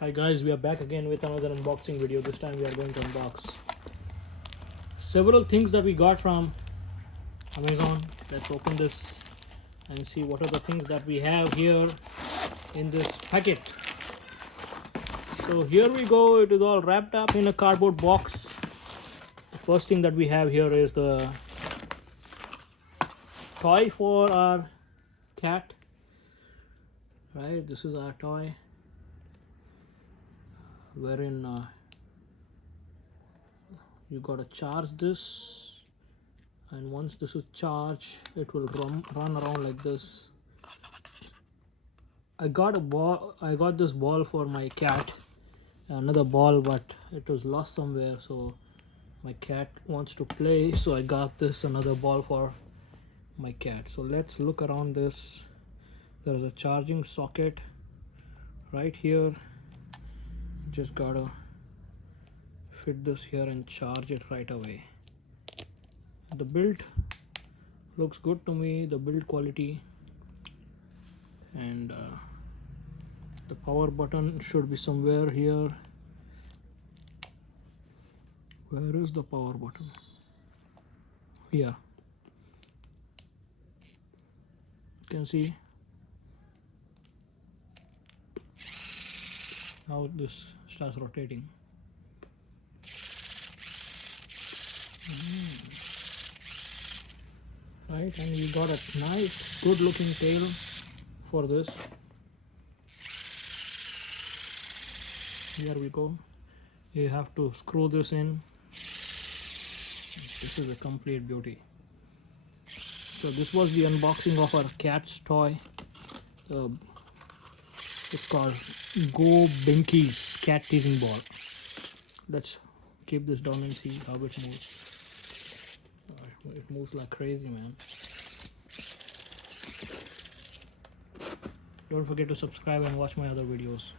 Hi guys, we are back again with another unboxing video. This time we are going to unbox several things that we got from Amazon. Let's open this and see what are the things that we have here in this packet. So here we go. It is all wrapped up in a cardboard box. The first thing that we have here is the toy for our cat. Right, this is our toy, wherein you gotta charge this, and once this is charged it will run around like this. I got this ball for my cat, another ball, but it was lost somewhere, so my cat wants to play, so I got this another ball for my cat. So let's look around this. There is a charging socket right here. Just gotta fit this here and charge it right away. The build looks good to me, the build quality, and the power button should be somewhere here. Where is the power button? Here. You can see how this starts rotating. Right, and you got a nice good looking tail for this. Here we go. You have to screw this in. This is a complete beauty. So this was the unboxing of our cat's toy. It's called Go Binky's cat teasing ball. Let's keep this down and see how it moves. It moves like crazy, man. Don't forget to subscribe and watch my other videos.